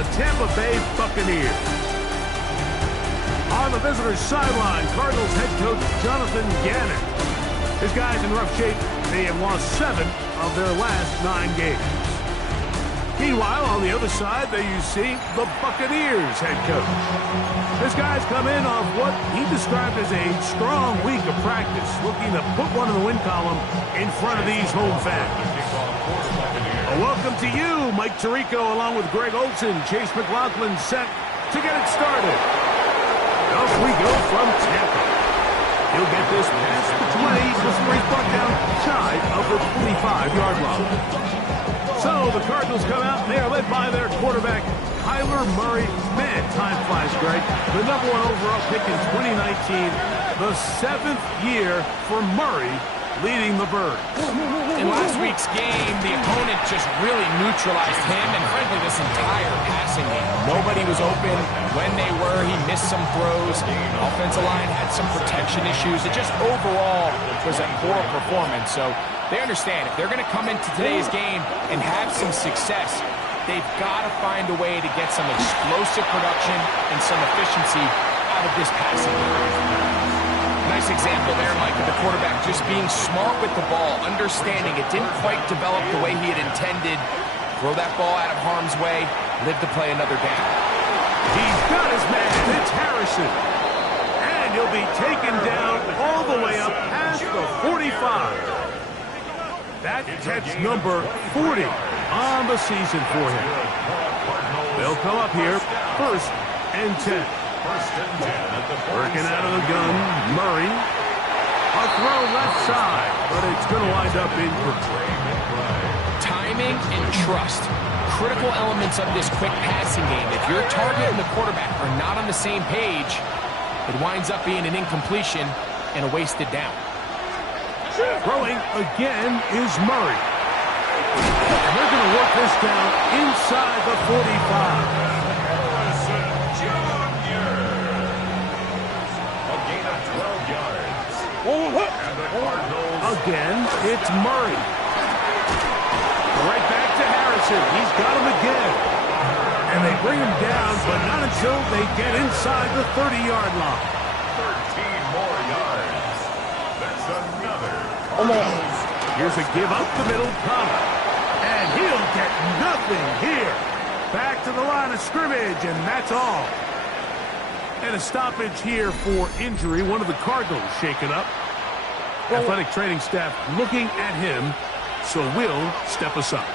the Tampa Bay Buccaneers. On the visitor's sideline, Cardinals head coach Jonathan Gannon. His guys in rough shape. They have lost 7 of their last 9 games. Meanwhile, on the other side, there you see the Buccaneers head coach. This guy's come in off what he described as a strong week of practice, looking to put one in the win column in front of these home fans. Welcome to you, Mike Tirico, along with Greg Olson. Chase McLaughlin set to get it started. Off we go from Tampa. He'll get this past the 20 before he's brought down shy of the 25-yard line. So the Cardinals come out, and they are led by their quarterback, Kyler Murray. Man, time flies, Greg. The #1 overall pick in 2019, the 7th year for Murray leading the Birds. In last week's game, the opponent just really neutralized him and, frankly, this entire passing game. Nobody was open. When they were, he missed some throws. Offensive line had some protection issues. It just overall was a poor performance. So they understand if they're going to come into today's game and have some success, they've got to find a way to get some explosive production and some efficiency out of this passing game. Nice example there, Mike, of the quarterback just being smart with the ball, understanding it didn't quite develop the way he had intended. Throw that ball out of harm's way, live to play another down. He's got his man. It's Harrison. And he'll be taken down all the way up past the 45. That's catch number 40 on the season for him. They'll come up here, 1st and 10. Working out of the gun, Murray. A throw left side, but it's going to wind up incomplete. Timing and trust, critical elements of this quick passing game. If your target and the quarterback are not on the same page, it winds up being an incompletion and a wasted down. Throwing again is Murray. And they're going to work this down inside the 45. Again, it's Murray. Right back to Harrison. He's got him again. And they bring him down, but not until they get inside the 30-yard line. 13 more yards. That's another. Here's a give up the middle coming. And he'll get nothing here. Back to the line of scrimmage, and that's all. And a stoppage here for injury. One of the Cardinals shaken up. Athletic training staff looking at him, so will step aside.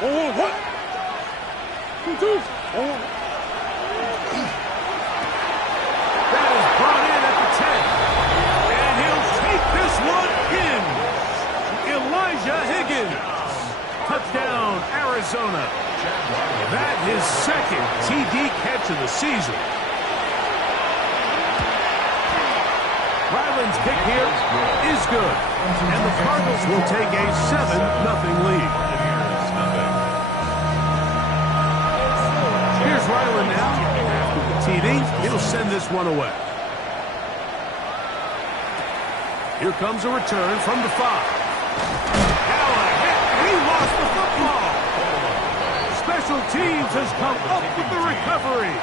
That is brought in at the 10. And he'll take this one in. Elijah Higgins. Touchdown, Arizona. That is 2nd TD catch of the season. Ryland's kick here is good, and the Cardinals will take a 7-0 lead. Here's Ryland now. After the TD, he'll send this one away. Here comes a return from the 5. Now a hit, and he lost the football. Special teams has come up with the recovery.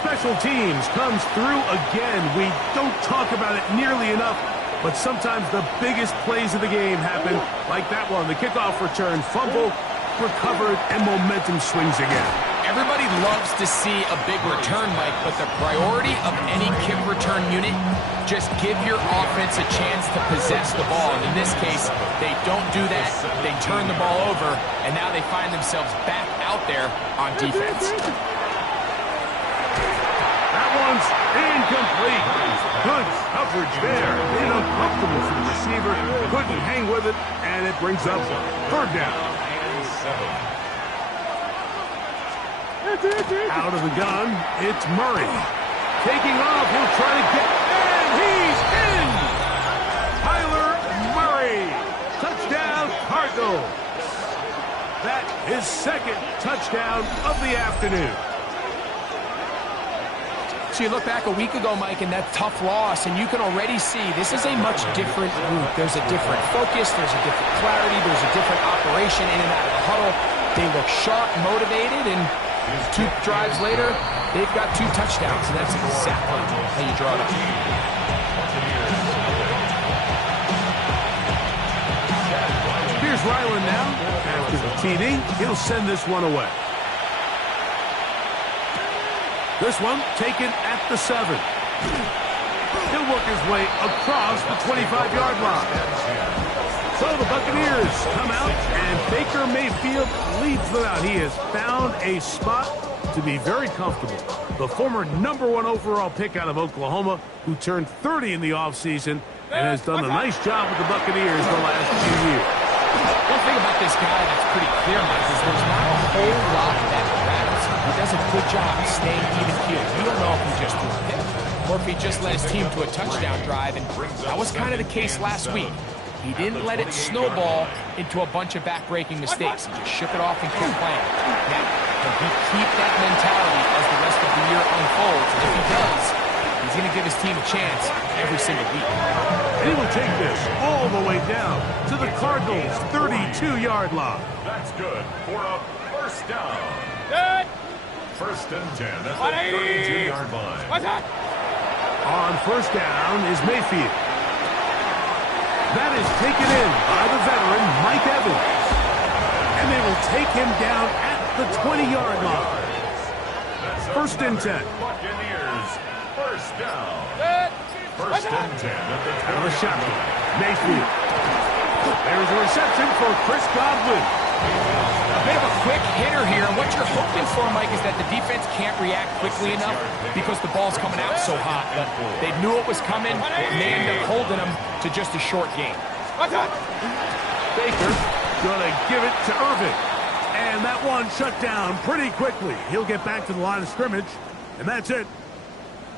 Special teams comes through again. We don't talk about it nearly enough, but sometimes the biggest plays of the game happen, like that one. The kickoff return, fumble, recovered, and momentum swings again. Everybody loves to see a big return, Mike, but the priority of any kick return unit, just give your offense a chance to possess the ball. And in this case, they don't do that. They turn the ball over, and now they find themselves back out there on defense. Incomplete. Good coverage there. Uncomfortable for the receiver. Couldn't hang with it, and it brings up 3rd down. Out of the gun, it's Murray. Taking off, he'll try to get, and he's in! Kyler Murray. Touchdown, Cardinals. That is 2nd touchdown of the afternoon. So you look back a week ago, Mike, and that tough loss, and you can already see this is a much different group. There's a different focus, there's a different clarity, there's a different operation in and out of the huddle. They look sharp, motivated, and 2 drives later, they've got 2 touchdowns, and that's exactly how you draw it up. Here's Ryland now. After the TD, he'll send this one away. This one taken at the 7. He'll work his way across the 25-yard line. So the Buccaneers come out, and Baker Mayfield leads them out. He has found a spot to be very comfortable. The former #1 overall pick out of Oklahoma, who turned 30 in the offseason and has done a nice job with the Buccaneers the last few years. One thing about this guy that's pretty clear, Mike, is there's not a whole lot that matters. He does a good job staying even keeled. You don't know if he just threw a pick or if he just led his team to a touchdown drive, and that was kind of the case last week. He didn't let it snowball into a bunch of back-breaking mistakes. He just shook it off and kept playing. Now, can he keep that mentality as the rest of the year unfolds? And if he does, he's going to give his team a chance every single week. And he will take this all the way down to the Cardinals' 32-yard line. That's good for a first down. Good. First and 10 at the 32-yard line. What's that? On first down is Mayfield. That is taken in by the veteran, Mike Evans. And they will take him down at the 20-yard line. First and 10. Buccaneers, first down. Good. First and 10 at the Out of the 20-yard shotgun. line. Mayfield. There's a reception for Chris Godwin. A bit of a quick hitter here, and what you're hoping for, Mike, is that the defense can't react quickly enough because the ball's coming out so hot. But they knew it was coming, and they ended up holding them to just a short game. What's that? Baker gonna give it to Irvin. And that one shut down pretty quickly. He'll get back to the line of scrimmage, and that's it.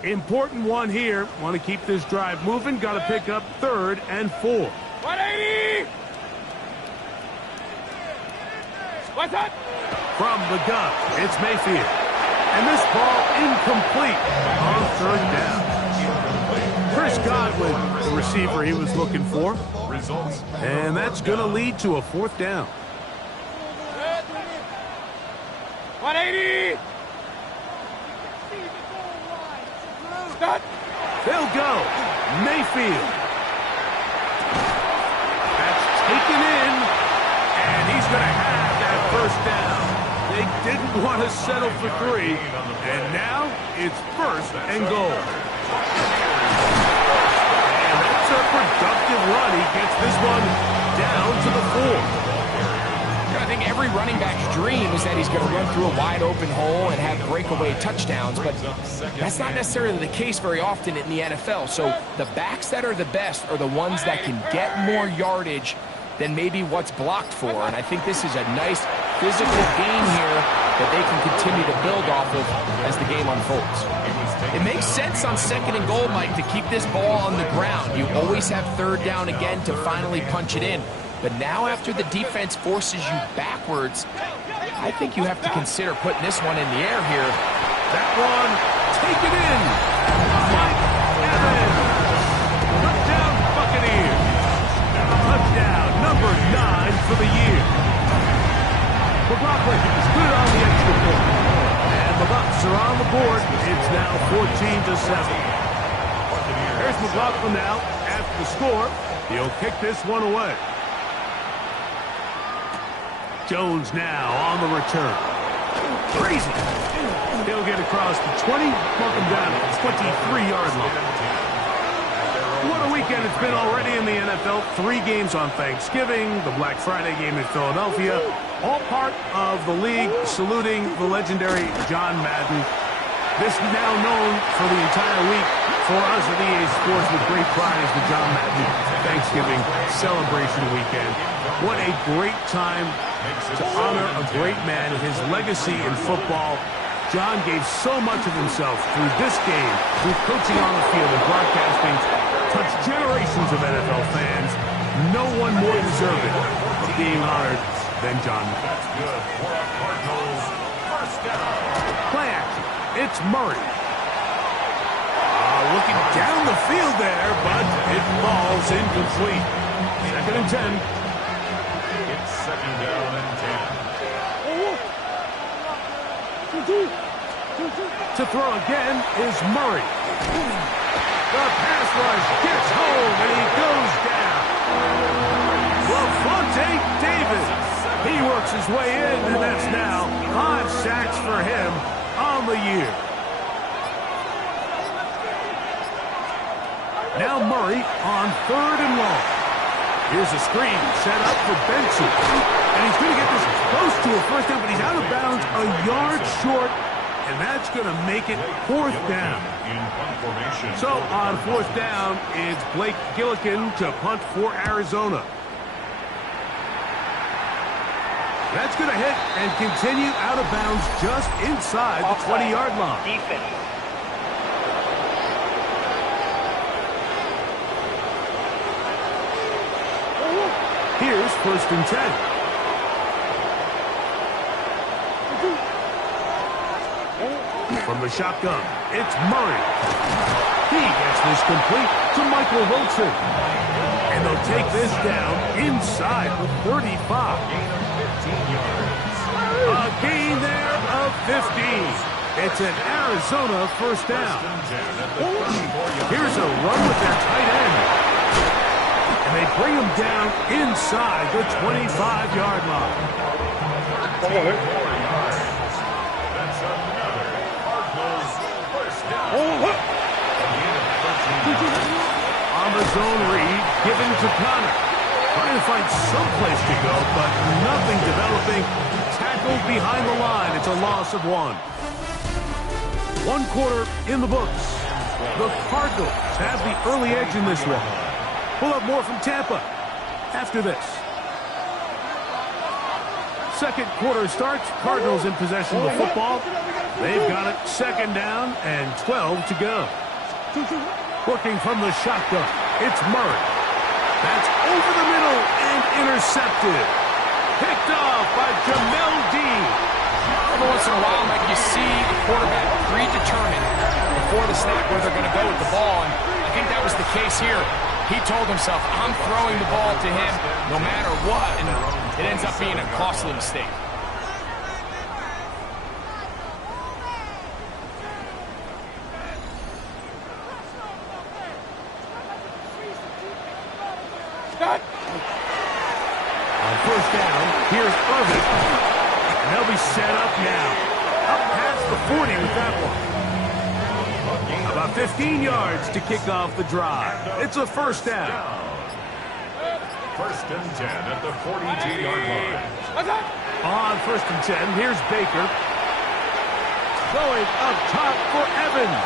Important one here. Want to keep this drive moving. Got to pick up 3rd and 4. 180. What's that? From the gun, it's Mayfield. And this ball incomplete on 3rd down. Chris Godwin, the receiver he was looking for. And that's going to lead to a 4th down. 180. Stop. They'll go. Mayfield. That's taken in. And he's going to have that 1st down. They didn't want to settle for 3. And now it's 1st and goal. And that's a productive run. He gets this one down to the 4. I think every running back's dream is that he's going to run through a wide open hole and have breakaway touchdowns, but that's not necessarily the case very often in the NFL. So the backs that are the best are the ones that can get more yardage than maybe what's blocked for. And I think this is a nice physical game here that they can continue to build off of as the game unfolds. It makes sense on 2nd and goal, Mike, to keep this ball on the ground. You always have 3rd down again to finally punch it in. But now after the defense forces you backwards, I think you have to consider putting this one in the air here. That one taken in. Mike Evans. Touchdown Buccaneers. Touchdown number 9 for the year. McLaughlin is good on the extra point. And the Bucs are on the board. It's now 14-7. Here's McLaughlin now after the score. He'll kick this one away. Jones now on the return. Crazy. He'll get across the 20, mark him down at the 23-yard line. What a weekend it's been already in the NFL. 3 games on Thanksgiving, the Black Friday game in Philadelphia, all part of the league saluting the legendary John Madden. This now known for the entire week for us at EA Sports with great pride as the John Madden Thanksgiving celebration weekend. What a great time to honor a great man, his legacy in football. John gave so much of himself through this game, through coaching on the field and broadcasting, touched generations of NFL fans. No one more deserving of being honored than John. That's good for a Cardinals first down. Play action. It's Murray. Looking down the field there, but it falls incomplete. 2nd and 10. It's 2nd down and 10. To throw again is Murray. The pass rush gets home, and he goes down. LaFonte David. He works his way in, and that's now 5 sacks for him on the year. Now Murray on 3rd and long. Here's a screen set up for Benson. And he's going to get this close to a first down, but he's out of bounds a yard short. And that's going to make it 4th down. So on 4th down, it's Blake Gillikin to punt for Arizona. That's going to hit and continue out of bounds just inside the 20-yard line. Defense. Here's 1st and 10. From the shotgun, it's Murray. He gets this complete to Michael Wilson. And they'll take this down inside the 35. A gain there of 15. It's an Arizona 1st down. Here's a run with their tight end. And they bring him down inside the 25-yard line. On the zone read, given to Connor. Trying to find someplace to go, but nothing developing. Tackled behind the line. It's a loss of 1. 1 quarter in the books. The Cardinals have the early edge in this one. We'll have more from Tampa after this. 2nd quarter starts. Cardinals in possession of the football. They've got it 2nd down and 12 to go. Working from the shotgun, it's Murray. That's over the middle and intercepted. Picked off by Jamel Dean. Every once in a while, Mike, you see the quarterback predetermined before the snap where they're going to go with the ball, and I think that was the case here. He told himself, I'm throwing the ball to him no matter what, and it ends up being a costly mistake. On 1st down, here's Irvin. And they'll be set up now. Up past the 40 with that one. About 15 yards to kick off the drive. It's a 1st down. 1st and 10 at the 42-yard line. On 1st and 10, here's Baker. Going up top for Evans.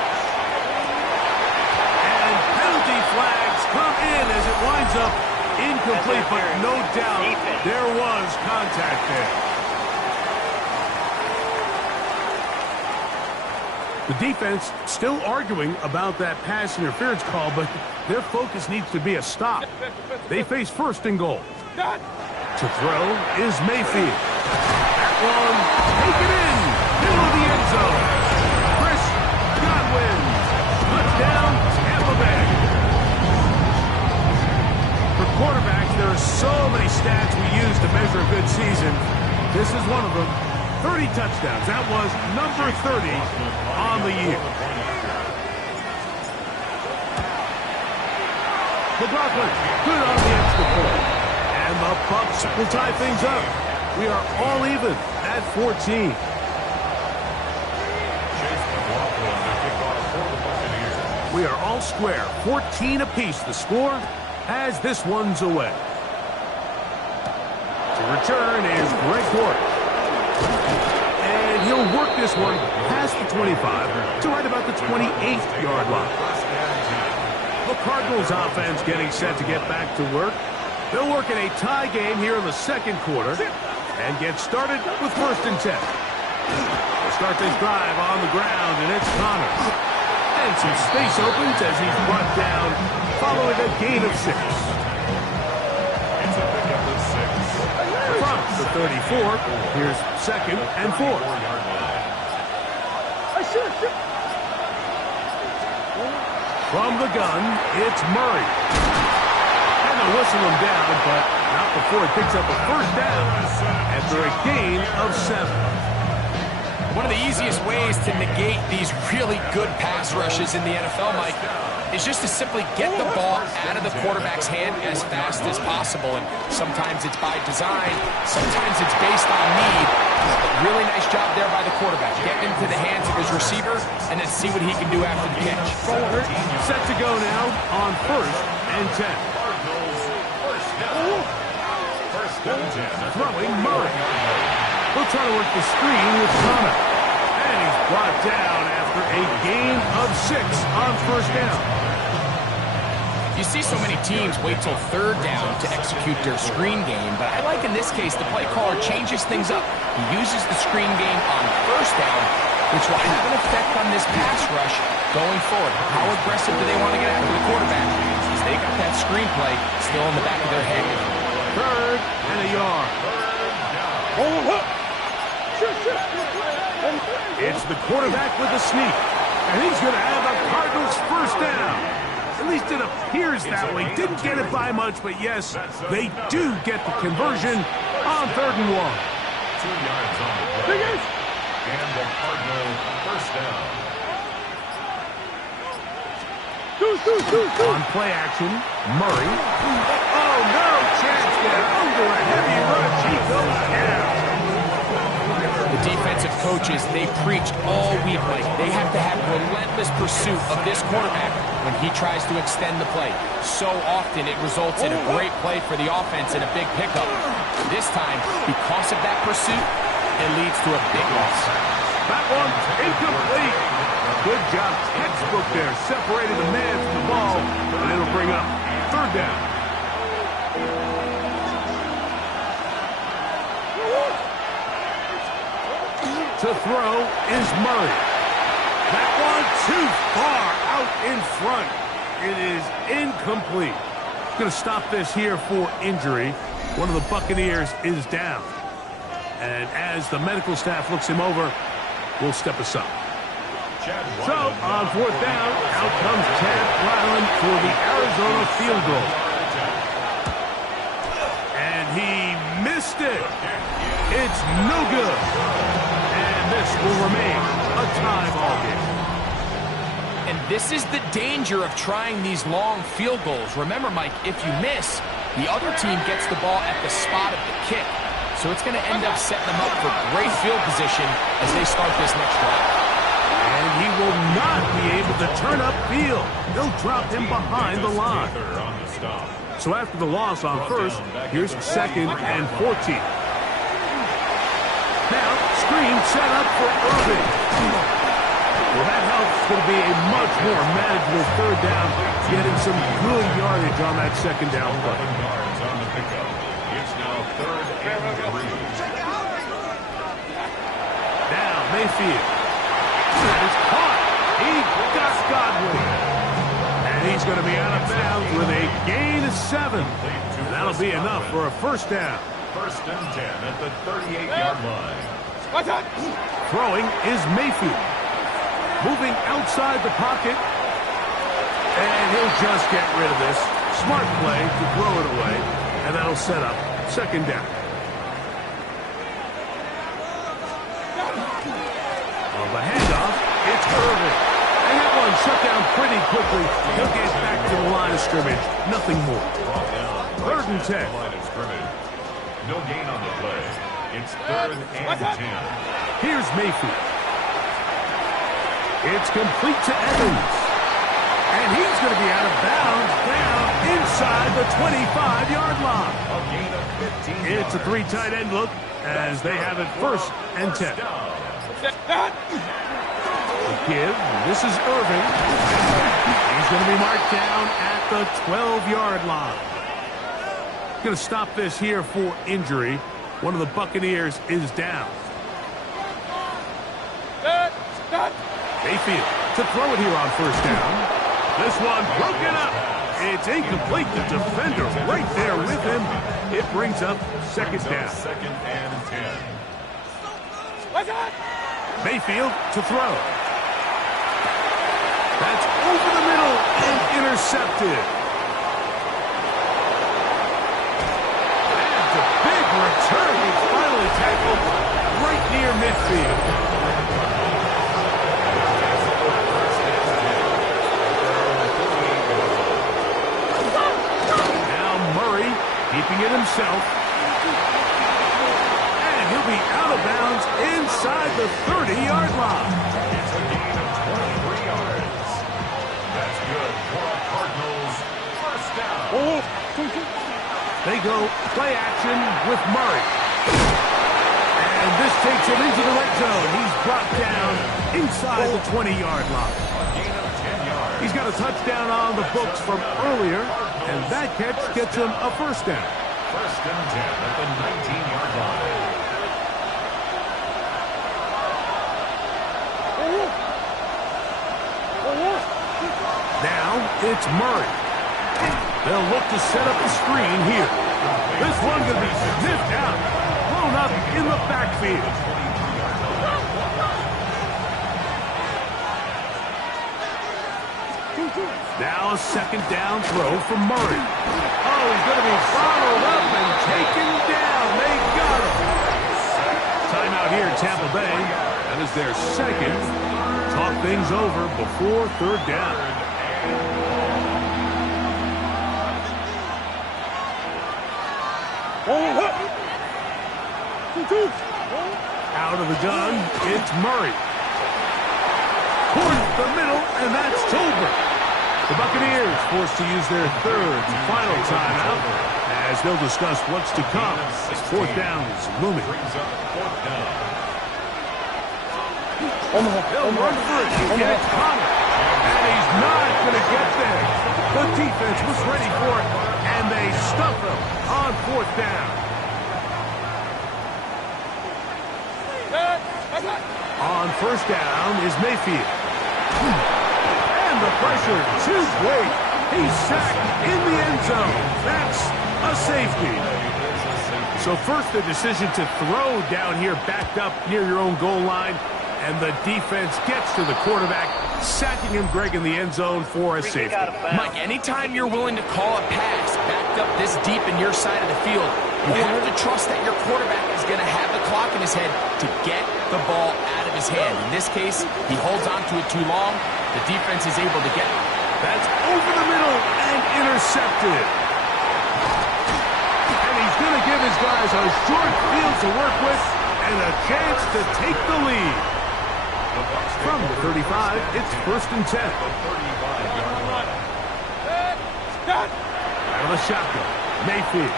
And penalty flags come in as it winds up incomplete, but no doubt there was contact there. The defense still arguing about that pass interference call, but their focus needs to be a stop. They face 1st and goal. To throw is Mayfield. That one taken in, middle of the end zone. Chris Godwin. Touchdown, Tampa Bay. For quarterbacks, there are so many stats we use to measure a good season. This is one of them. 30 touchdowns. That was number 30 on the year. McLaughlin, good on the extra point. And the Bucs will tie things up. We are all even at 14. We are all square. 14 apiece the score as this one's away. To return is Greg Gordon. And he'll work this one past the 25 to right about the 28-yard line. The Cardinals offense getting set to get back to work. They'll work in a tie game here in the 2nd quarter and get started with 1st and 10. They'll start this drive on the ground, and it's Connor. And some space opens as he's brought down following a gain of 6. It's a pickup of 6. From the 34, here's 2nd and 4. From the gun, it's Murray. And they'll whistle him down, but not before he picks up a 1st down after a gain of 7. One of the easiest ways to negate these really good pass rushes in the NFL, Mike, is just to simply get the ball out of the quarterback's hand as fast as possible. And sometimes it's by design, sometimes it's based on need. But really nice job there by the quarterback. Get into the hands of his receiver and then see what he can do after the catch. Set to go now on 1st and 10. Throwing Murray. He'll try to work the screen with Connor. And he's brought down after a gain of 6 on 1st down. You see so many teams wait till 3rd down to execute their screen game, but I like in this case the play caller changes things up. He uses the screen game on 1st down, which will have an effect on this pass rush going forward. How aggressive do they want to get after the quarterback? Because they got that screen play still in the back of their head. 3rd and a yard. It's the quarterback with the sneak, and he's going to have the Cardinals' 1st down. At least it appears that way. Didn't get it by much, but yes, they do get the conversion on 3rd and 1. 2 yards on the play. And the Cardinal 1st down. On play action, Murray. Oh, no chance there. Under a heavy rush, he goes down. The defensive coaches, they preached all week, Mike. They have to have relentless pursuit of this quarterback when he tries to extend the play. So often it results in a great play for the offense and a big pickup. This time, because of that pursuit, it leads to a big loss. That one incomplete. Good job, textbook there. Separated the man from the ball, and it'll bring up 3rd down. To throw is Murray. That one too far out in front. It is incomplete. Going to stop this here for injury. One of the Buccaneers is down. And as the medical staff looks him over, we'll step aside. So, on 4th down, out comes Chad Ryland for the Arizona field goal. And he missed it. It's no good. And this will remain a tie ball game. And this is the danger of trying these long field goals. Remember, Mike, if you miss, the other team gets the ball at the spot of the kick. So it's going to end up setting them up for great field position as they start this next drive. And he will not be able to turn up field. They'll drop him behind the line. So after the loss on 1st, here's 2nd and 14. Now, screen set up for Irving. Well, that helps. It's going to be a much more manageable 3rd down, getting some good yardage on that 2nd down play. Yards on the pickup. It's now 3rd and 3. Now, Mayfield. That is caught. He got Godwin. And he's going to be out of bounds with a gain of 7. That'll be enough for a 1st down. 1st and 10 at the 38-yard line. Throwing is Mayfield. Moving outside the pocket. And he'll just get rid of this. Smart play to throw it away. And that'll set up 2nd down. On the handoff, it's Irving. And that one shut down pretty quickly. He'll get back to the line of scrimmage. Nothing more. 3rd and 10. Line of scrimmage. No gain on the play. It's 3rd and 10. Here's Mayfield. It's complete to Evans. And he's going to be out of bounds down inside the 25-yard line. A gain of 15 It's a 3 tight end look as they have it 1st and 10. Give. This is Irving. He's going to be marked down at the 12-yard line. Going to stop this here for injury. One of the Buccaneers is down. Mayfield to throw it here on 1st down. This one broken up. It's incomplete. The defender right there with him. It brings up 2nd down. 2nd and 10. Mayfield to throw. That's over the middle and intercepted. And a big return. He's finally tackled right near midfield. the 30-yard line. It's a gain of 23 yards. That's good for the Cardinals. First down. They go play action with Murray. And this takes him into the red zone. He's brought down inside the 20-yard line. A gain of 10 yards. He's got a touchdown on the books from earlier, and that catch gets him a first down. First and 10 at the 19-yard line. Now it's Murray. They'll look to set up the screen here. This one's going to be sniffed out, blown up in the backfield. Now a second down throw from Murray. Oh, he's going to be followed up and taken down. They got him. Timeout here in Tampa Bay. That is their second. Talk things over before third down. Out of the gun, it's Murray. Towards the middle, and that's Tolbert. The Buccaneers forced to use their third and final timeout as they'll discuss what's to come as fourth down is looming. They'll run for it. And it's Connor. And he's not going to get there. The defense was ready for it, and they stuff him on fourth down. On first down is Mayfield. And the pressure too great. He's sacked in the end zone. That's a safety. So first the decision to throw down here backed up near your own goal line. And the defense gets to the quarterback, sacking him, Greg, in the end zone for a safety. Mike, anytime you're willing to call a pass backed up this deep in your side of the field, you have to trust that your quarterback is going to have the clock in his head to get the ball out of his hand. In this case, he holds on to it too long. The defense is able to get it. That's over the middle and intercepted. And he's going to give his guys a short field to work with and a chance to take the lead. From the 35, it's first and 10. Out of the shotgun, Mayfield.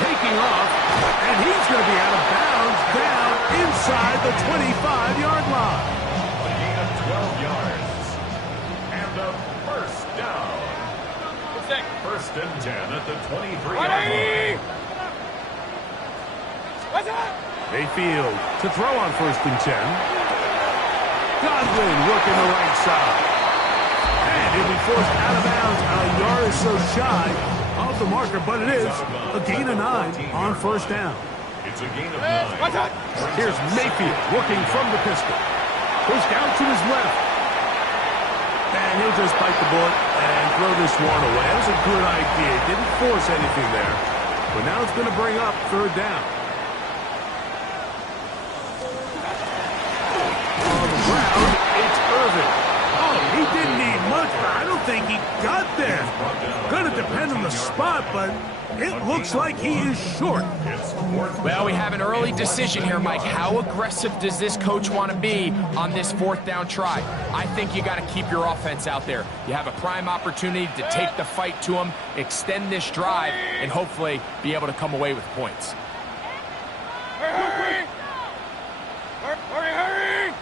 Taking off, and he's going to be out of bounds down inside the 25-yard line. A gain of 12 yards. And a first down. First and 10 at the 23-yard line. What's up? Mayfield to throw on first and 10. Godwin working the right side. And he'll be forced out of bounds a yard or so shy of the marker, but it is a gain of 9 on first down. It's a gain of 9. What's up? Here's Mayfield working from the pistol. Pushed out to his left. And he'll just bite the bullet and throw this one away. That was a good idea. Didn't force anything there. But now it's going to bring up third down. On the ground, it's Irvin. Oh, he didn't need much, but I don't think he got there. Going to depend on the spot, but it looks like he is short. Well, we have an early decision here, Mike. How aggressive does this coach want to be on this fourth down try? I think you got to keep your offense out there. You have a prime opportunity to take the fight to him, extend this drive, and hopefully be able to come away with points. Hurry! Hurry, hurry!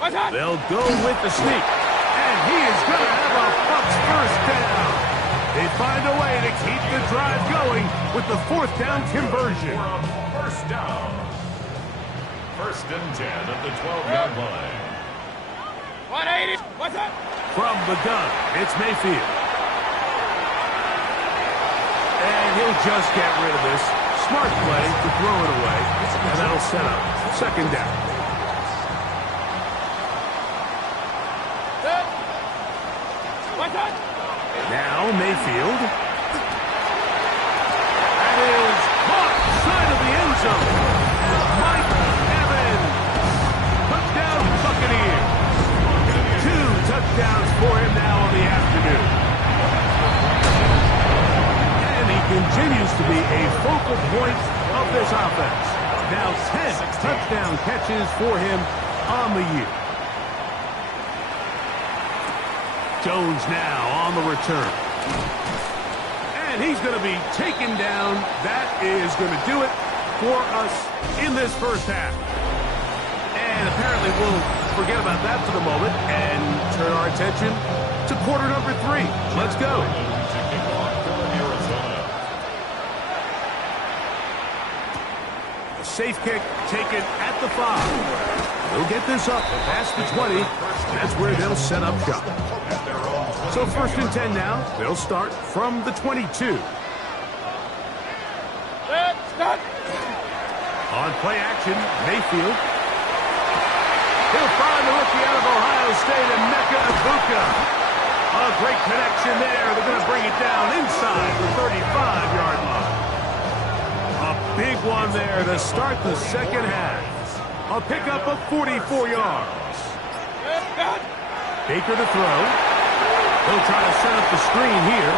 What's up? They'll go with the sneak, and he is going to have a Bucs first down. They find a way to keep the drive going with the fourth down conversion. First down. First and 10 at the 12-yard line. 180. What's up? From the gun, it's Mayfield. And he'll just get rid of this. Smart play to throw it away, and that'll set up second down. What's up? Now Mayfield. That is caught side of the end zone. Mike Evans. Touchdown Buccaneers. 2 touchdowns for him now on the afternoon. And he continues to be a focal focal point of this offense. Now 10 touchdown catches for him on the year. Jones now on the return. And he's going to be taken down. That is going to do it for us in this first half. And apparently we'll forget about that for the moment and turn our attention to quarter number 3. Let's go. A safe kick taken at the 5. They'll get this up past the 20. That's where they'll set up shop. So first and 10 now. They'll start from the 22. On play action, Mayfield. He'll find the rookie out of Ohio State, and Emeka Egbuka. A great connection there. They're going to bring it down inside the 35-yard line. A big one there to start the second half. A pickup of 44 yards. Baker to throw. They'll try to set up the screen here.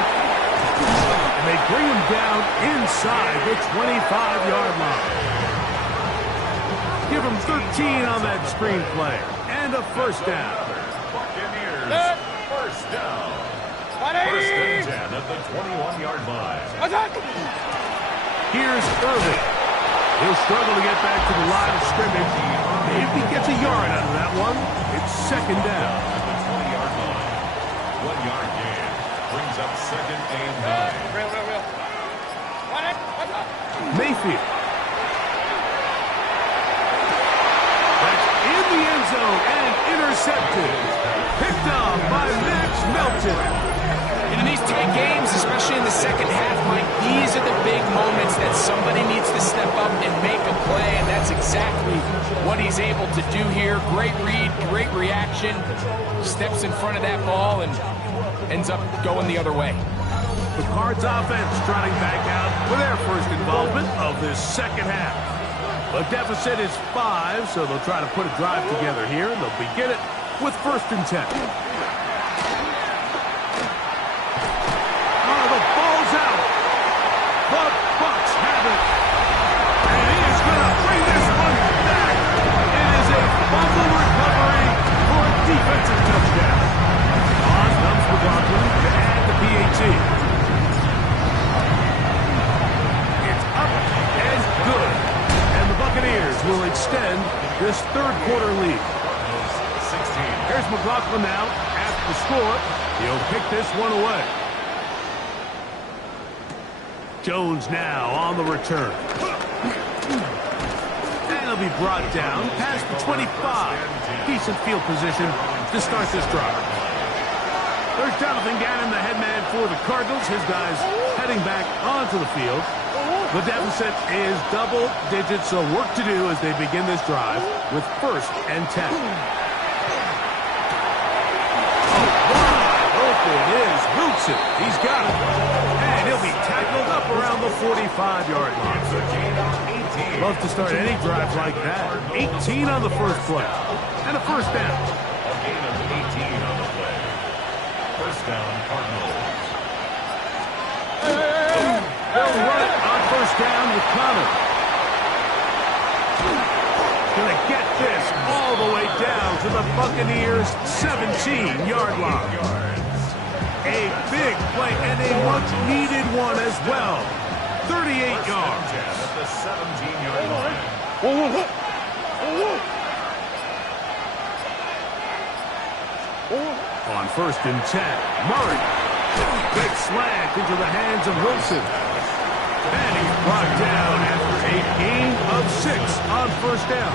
And they bring him down inside the 25-yard line. Give him 13 on that screen play. And a first down. Buccaneers, first down. First and 10 at the 21-yard line. Here's Irving. He'll struggle to get back to the line of scrimmage. If he gets a yard out of that one, it's second down. At the 20-yard line. 1-yard gain. Brings up second and 9. Mayfield. That's in the end zone and intercepted. Picked up by Max Melton. And in these tight games, especially in the second half, Mike, these are the big moments that somebody needs to step up and make a play, and that's exactly what he's able to do here. Great read, great reaction, steps in front of that ball and ends up going the other way. The Cards offense trotting back out for their first involvement of this second half. The deficit is 5, so they'll try to put a drive together here, and they'll begin it with first and 10. The ball's out. The Bucs have it. And he is going to bring this one back. It is a fumble recovery for a defensive touchdown. On comes McLaughlin to add the PAT. It's up and good. And the Buccaneers will extend this third quarter lead. Here's McLaughlin now after the score. He'll kick this one away. Jones now on the return. And he'll be brought down past the 25. Decent field position to start this drive. There's Jonathan Gannon, the head man for the Cardinals. His guys heading back onto the field. The deficit is double digits, so work to do as they begin this drive with first and 10. It is Wilson. He's got it. And he'll be tackled up around the 45-yard line. Love to start any drive like that. 18 on the first play. And a first down. A gain of 18 on the play. First down, Cardinals. They'll run it on first down with Connor. Gonna get this all the way down to the Buccaneers' 17-yard line. A big play and a much-needed one as well. 38 yards. At the 17-yard line. On first and 10, Murray. Big slant into the hands of Wilson. And he's brought down after a gain of 6 on first down.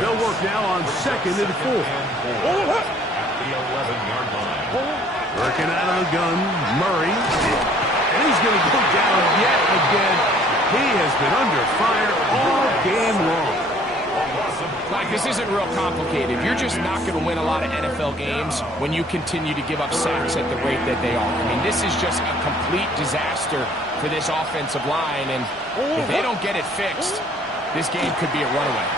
They'll work now on second and 4. At the 11-yard line. Working out of the gun, Murray. And he's going to go down yet again. He has been under fire all game long. Like, this isn't real complicated. You're just not going to win a lot of NFL games when you continue to give up sacks at the rate that they are. I mean, this is just a complete disaster for this offensive line, and if they don't get it fixed, this game could be a runaway.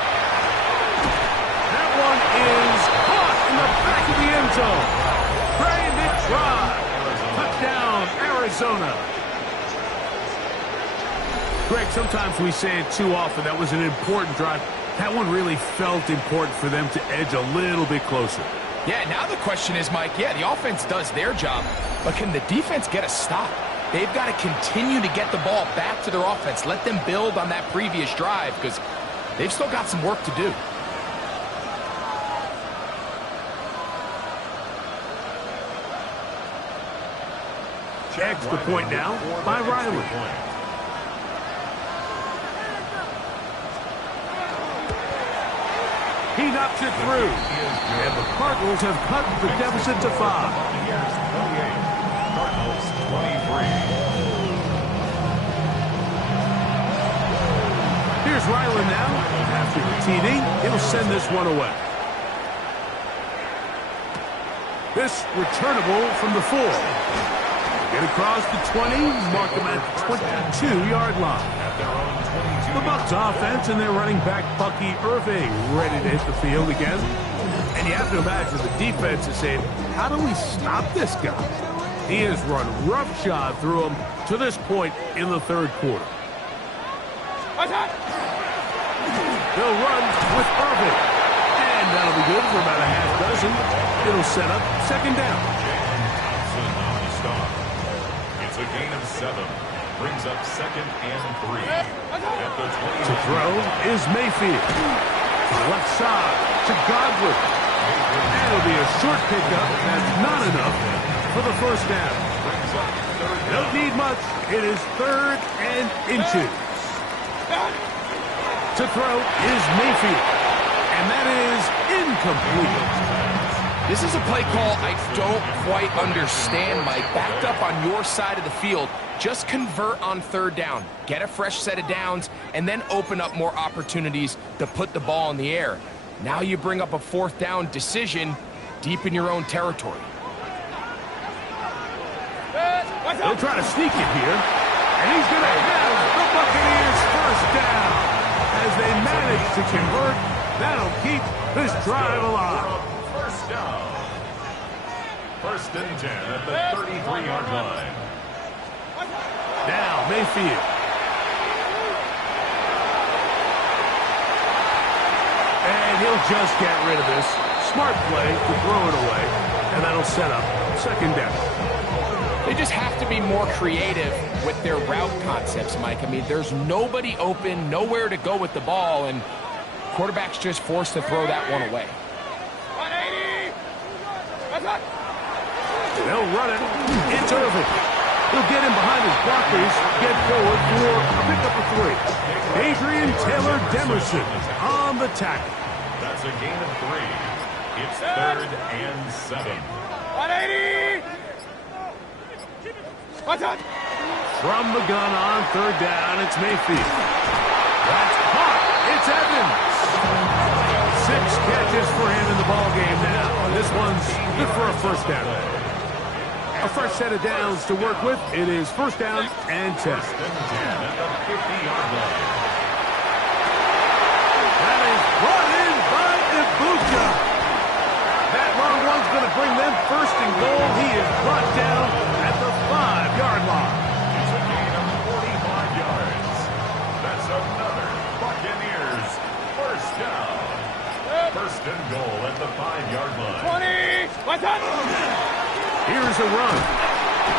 That one is caught in the back of the end zone. Brandon Tribe. Touchdown, Arizona. Greg, sometimes we say it too often. That was an important drive. That one really felt important for them to edge a little bit closer. Yeah, now the question is, Mike, yeah, the offense does their job, but can the defense get a stop? They've got to continue to get the ball back to their offense. Let them build on that previous drive because they've still got some work to do. Extra point now by Riley. He knocks it through. And the Cardinals have cut the deficit to 5. Cardinals 23. Here's Riley now. After the TD, he'll send this one away. This returnable from the 4. Get across the 20, mark him at the 22-yard line. The Bucs offense and their running back Bucky Irving ready to hit the field again. And you have to imagine the defense is saying, how do we stop this guy? He has run roughshod through him to this point in the third quarter. They'll run with Irving. And that'll be good for about a half dozen. It'll set up second down. It's a gain of 7. Brings up 2nd and 3. At the 20. To throw is Mayfield. To the left side to Godwin. And it'll be a short pickup. That's not enough for the first down. Don't need much. It is 3rd and inches. To throw is Mayfield. And that is incomplete. This is a play call I don't quite understand, Mike. Backed up on your side of the field, just convert on 3rd down. Get a fresh set of downs, and then open up more opportunities to put the ball in the air. Now you bring up a 4th down decision deep in your own territory. They'll try to sneak it here, and he's going to have the Buccaneers first down. As they manage to convert, that'll keep this drive alive. First down. 1st and 10 at the 33-yard line. Now Mayfield. And he'll just get rid of this. Smart play to throw it away. And that'll set up second down. They just have to be more creative with their route concepts, Mike. I mean, there's nobody open, nowhere to go with the ball, and quarterback's just forced to throw that one away. 180. They'll run it. It's Irving. He'll get him behind his blockers, get forward for a pickup of 3. Adrian Taylor Demerson on the tackle. That's a gain of 3. It's 3rd and 7. 180. From the gun on 3rd down, it's Mayfield. That's caught. It's Evans. 6 catches for him in the ballgame now. And this one's good for a first down. A fresh set of downs to work with. It is 1st down and 10. 1st and 10 at the 50-yard line. That is brought in by Ibuka. That long one's going to bring them 1st and goal. He is brought down at the 5-yard line. It's a gain of 45 yards. That's another Buccaneers first down. 1st and goal at the 5-yard line. 20. Here's a run.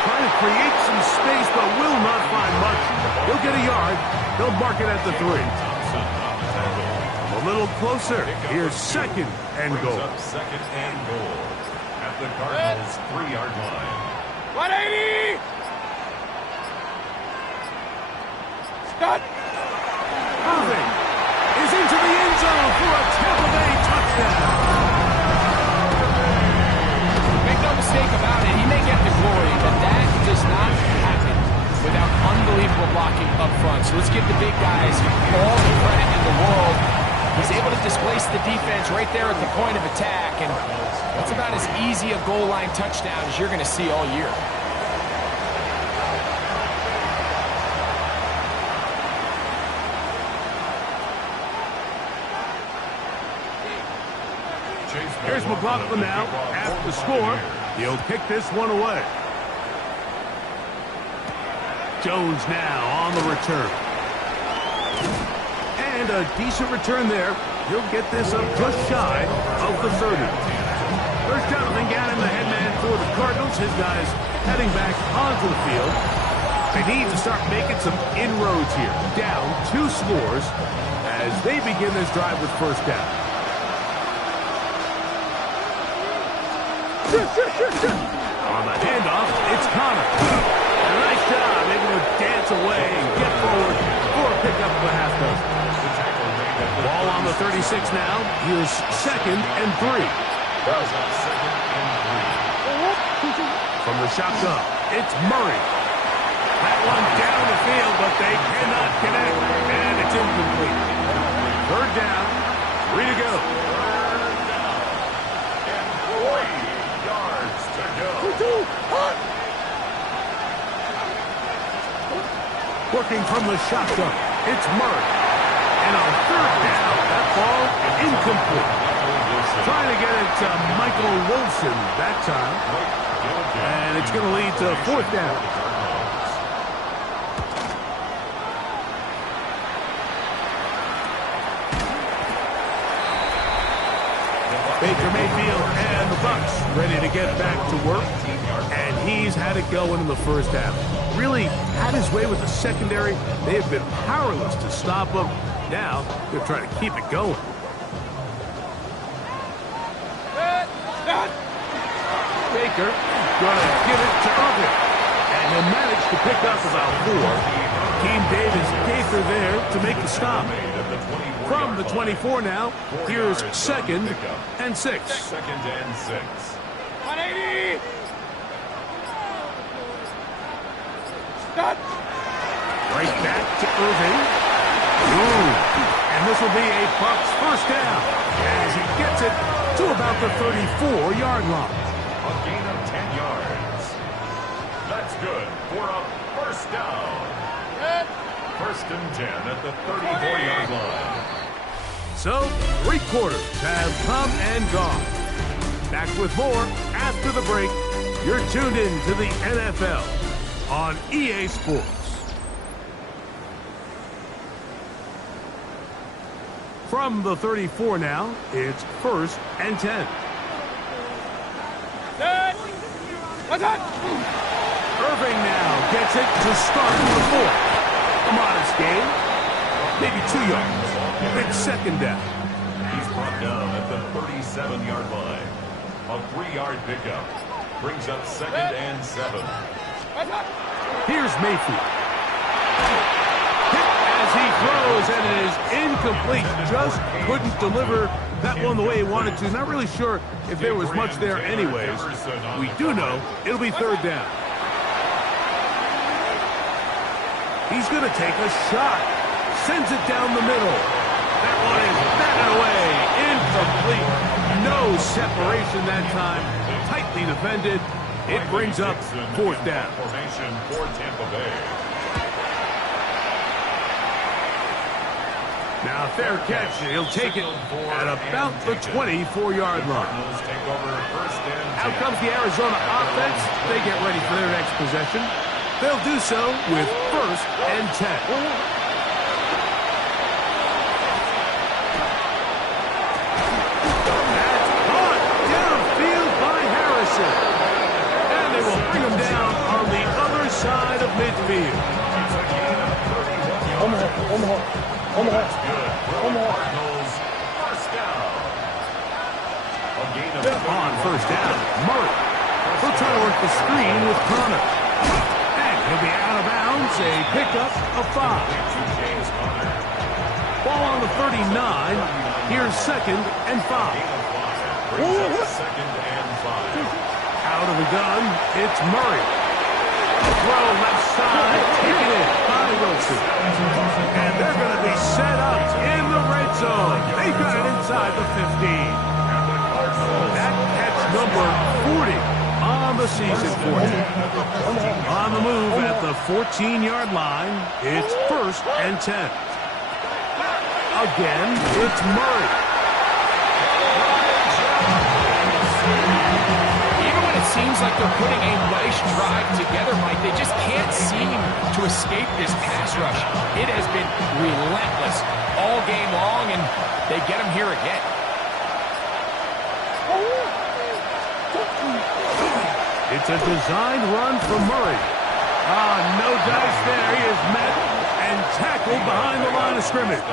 Trying to create some space, but will not find much. He'll get a yard. They'll mark it at the 3. A little closer. Here's 2nd and goal. Up 2nd and goal at the Cardinals 3-yard line. 180. Stop. Irving is into the end zone for a Tampa Bay touchdown. Make no mistake about it, he may get the glory, but that does not happen without unbelievable blocking up front. So let's give the big guys all the credit in the world. He's able to displace the defense right there at the point of attack, and that's about as easy a goal line touchdown as you're going to see all year. Here's McLaughlin now after the score. He'll kick this one away. Jones now on the return. And a decent return there. He'll get this up just shy of the 30. There's Jonathan Gannon, the head man for the Cardinals. His guys heading back onto the field. They need to start making some inroads here. Down 2 scores as they begin this drive with first down. On the handoff, it's Connor. A nice job able to dance away and get forward for a pickup of a half dozen. Ball on the 36 now. Here's 2nd and 3. From the shotgun, it's Murray. That one down the field, but they cannot connect, and it's incomplete. 3rd down, 3 to go. 3 yards to go. Working from the shotgun, it's Murray. And on 3rd down, that ball incomplete. Trying to get it to Michael Wilson that time. And it's going to lead to 4th down. Baker Mayfield and the Bucs ready to get back to work. And he's had it going in the first half. Really had his way with the secondary. They have been powerless to stop him. Now they're trying to keep it going. Baker going to give it to Irvin. And he'll manage to pick up about 4. Keem Davis Gaither there to make the stop. From the 24 now, here's 2nd and 6. 2nd and 6. 180! Stop! Right back to Irving. Ooh. And this will be a Bucs first down as he gets it to about the 34-yard line. A gain of 10 yards. That's good for a first down. 1st and 10 at the 34-yard line. So, 3 quarters have come and gone. Back with more after the break. You're tuned in to the NFL on EA Sports. From the 34 now, it's 1st and 10. What's that? Irving now gets it to start the 4th. A modest gain, maybe 2 yards. It's 2nd down. He's brought down at the 37-yard line. A 3-yard pickup brings up 2nd and 7. Here's Mayfield. Hit as he throws, and it is incomplete. Just couldn't deliver that one the way he wanted to. Not really sure if there was much there anyways. We do know it'll be 3rd down. He's going to take a shot. Sends it down the middle. That one is batted away. Incomplete. No separation that time. Tightly defended. It brings up 4th down. Formation for Tampa Bay. Now, fair catch. He'll take it at about the 24-yard line. Out comes the Arizona offense. They get ready for their next possession. They'll do so with 1st and 10. That's caught downfield by Harrison. And they will bring him down on the other side of midfield. On 1st down, Murray. He'll try to work the screen with Connor. He'll be out of bounds, a pickup of 5. Ball on the 39. Here's 2nd and 5. Out of the gun, it's Murray. Throw left side, taken in by Wilson. And they're going to be set up in the red zone. They've got it inside the 15. That catch number 40. On the season for him. On the move at the 14-yard line, it's 1st and 10. Again, it's Murray. Even when it seems like they're putting a nice drive together, Mike, they just can't seem to escape this pass rush. It has been relentless. they get him here again. It's a designed run from Murray. No dice there. He is met and tackled behind the line of scrimmage.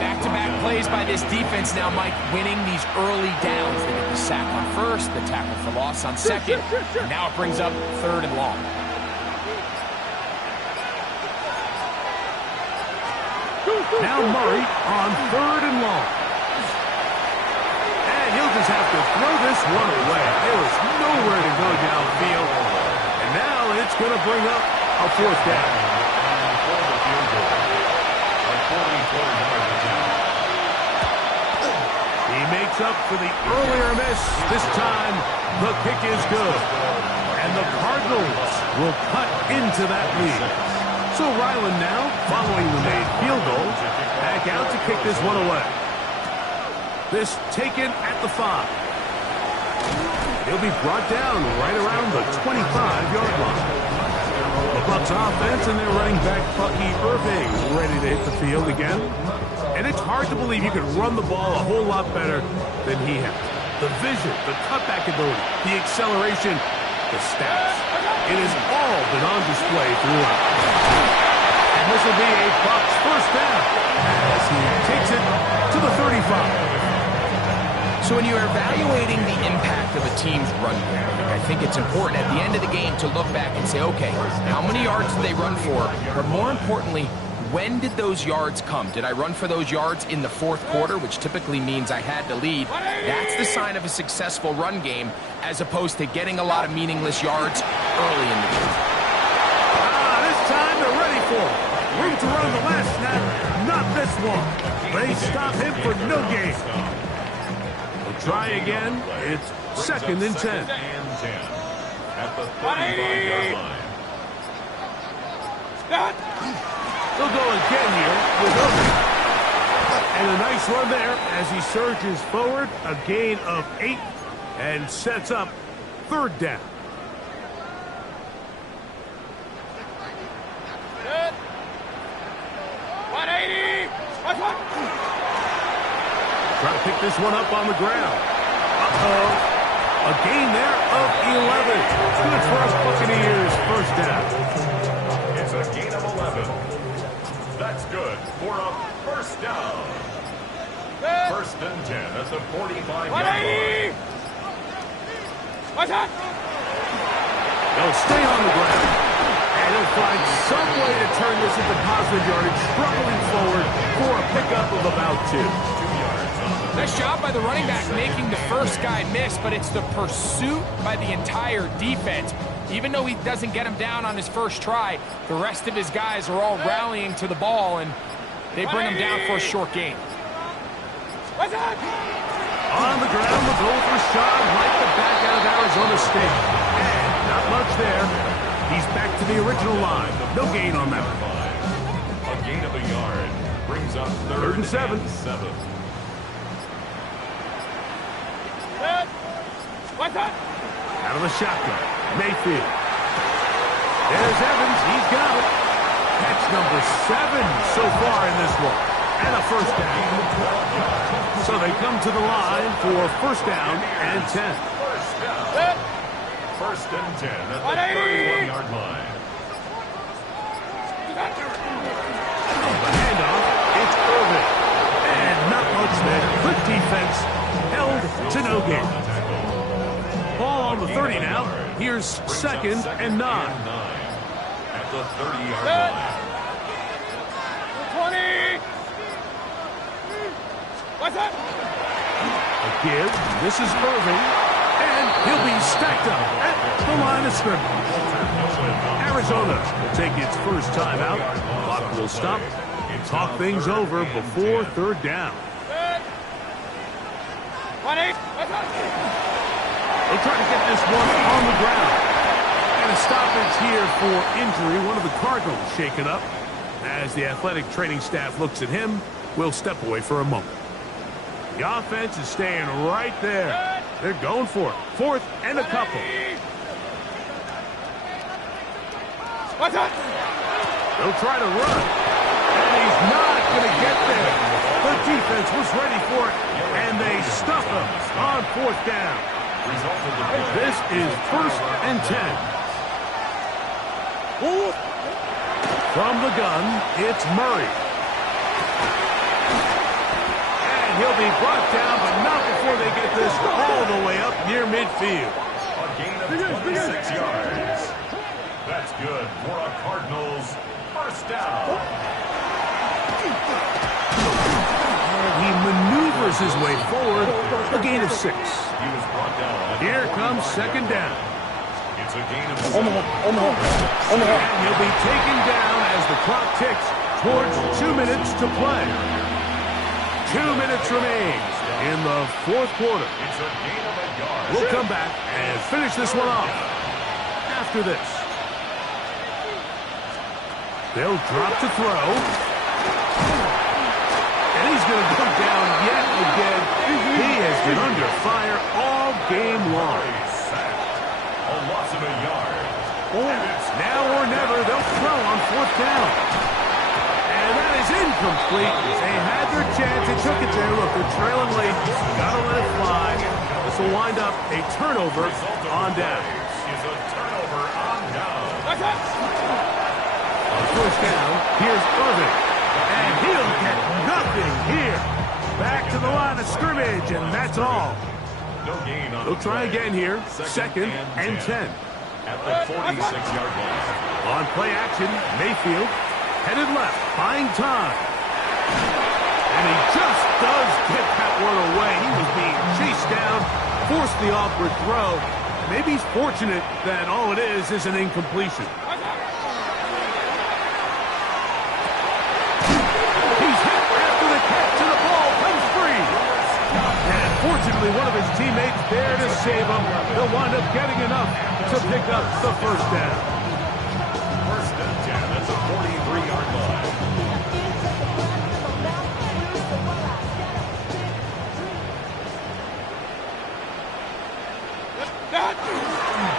Back-to-back plays by this defense now, Mike, winning these early downs. They get the sack on first, the tackle for loss on second, and now it brings up 3rd and long. Now Murray on 3rd and long. And he'll just have to throw this one away. There was nowhere to go downfield. And now it's going to bring up a 4th down. He makes up for the earlier miss. This time, the kick is good. And the Cardinals will cut into that lead. So Ryland now, following the made field goal, back out to kick this one away. This taken at the 5. He'll be brought down right around the 25-yard line. The Bucs offense and their running back Bucky Irving ready to hit the field again. And it's hard to believe you can run the ball a whole lot better than he has. The vision, the cutback ability, the acceleration, the stats. It has all been on display throughout. And this will be a Bucs 1st down as he takes it to the 35. So when you're evaluating the impact of a team's run game, I think it's important at the end of the game to look back and say, okay, how many yards did they run for? But more importantly, when did those yards come? Did I run for those yards in the 4th quarter, which typically means I had to lead? That's the sign of a successful run game, as opposed to getting a lot of meaningless yards early in the game. This time they're ready for it. Room to run the last snap, not this one. They stop him for no gain. They'll try again. It's 2nd and 10. At the 35-yard line. They'll go again here with Irving. And a nice run there as he surges forward. A gain of 8 and sets up 3rd down. Good. 180. Try to pick this one up on the ground. A gain there of 11. Good for us Buccaneers. 1st down. It's a gain of 11. That's good for a 1st down. 1st and 10 at the 45-yard line. They'll stay on the ground. And he'll find some way to turn this into positive yardage, struggling forward for a pickup of about 2. 2 yards on the Nice job by the running back making the first guy miss, but it's the pursuit by the entire defense. Even though he doesn't get him down on his first try, the rest of his guys are all rallying to the ball, and they bring him down for a short gain. On the ground, the goal for Sean, like the back out of Arizona State. And not much there. He's back to the original line. No gain on that one. A gain of a yard brings up 3rd and 7. Out of the shotgun, Mayfield. There's Evans. He's got it. Catch number 7 so far in this one. And a 1st down. So they come to the line for 1st down and 10. 1st and 10 at the 31-yard line. The handoff, it's Irving. And not much there. Good defense. Held to no gain. Ball on the 30 now. Here's 2nd and 9. At the 30-yard line. 20. A give. This is Irving. And he'll be stacked up at the line of scrimmage. Arizona will take its first time out. Clock will stop. Talk things over before 3rd down. They'll try to get this one on the ground. And a stoppage here for injury. One of the Cardinals shaken up. As the athletic training staff looks at him, we'll step away for a moment. The offense is staying right there. They're going for it. 4th and a couple. They'll try to run. And he's not going to get there. The defense on fourth down. This is 1st and 10. From the gun, it's Murray. And he'll be brought down, but not before they get this all the way up near midfield. A gain of 26 yards. That's good for a Cardinals first down. And he maneuvers his way forward, a gain of 6. He was brought down. Here comes second down. It's a gain of 7. And he'll be taken down as the clock ticks towards 2 minutes to play. 2 minutes remain in the fourth quarter. It's a gain of a yard. We'll come back and finish this one off after this. They'll drop to throw. And he's going to go down yet again. He has been under fire all game long. A loss of a yard. And it's now or never. They'll throw on fourth down. And that is incomplete. They had their chance. They took it there. Look, they're trailing late. Got to let it fly. This will wind up a turnover on down. Is a turnover on down. On first down, here's Irvin. And he'll get nothing here. Back to the line of scrimmage, and that's all. No gain on They'll try again here. Second and 10. At the 46-yard line. On play action, Mayfield headed left, buying time. And he just does get that one away. He was being chased down, forced the awkward throw. Maybe he's fortunate that all it is an incompletion. He's hit after the catch, and the ball comes free. And fortunately, one of his teammates there to save him. He'll wind up getting enough to pick up the first down. First and 10 at the 43-yard line.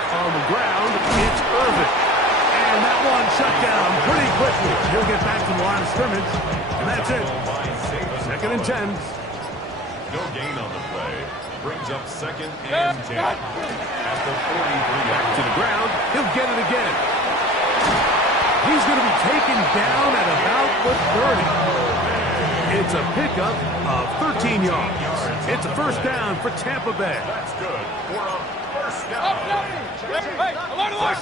On the ground, it's Irvin. And that one shut down pretty quickly. He'll get back to the line of scrimmage, and that's it. Second and 10. No gain on the play. Brings up second and 10. At the 43-yard To the ground, he'll get it again. He's going to be taken down at about the 30. It's a pickup of 13 yards. It's a first down for Tampa Bay. That's good for a first down. First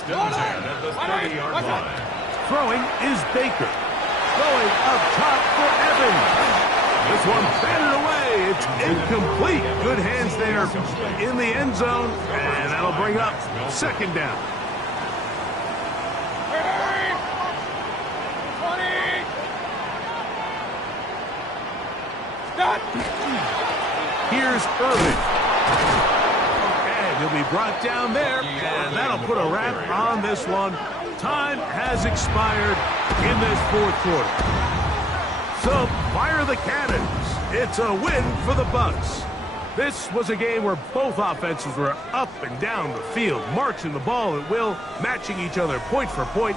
and 10 at the 30-yard line. Throwing is Baker. Throwing up top for Evans. This one batted away. It's incomplete. Good hands there in the end zone. And that'll bring up second down. Here's Irvin. And he'll be brought down there. And that'll put a wrap on this one. Time has expired in this fourth quarter. So, fire the cannons. It's a win for the Bucs. This was a game where both offenses were up and down the field, marching the ball at will, matching each other point for point.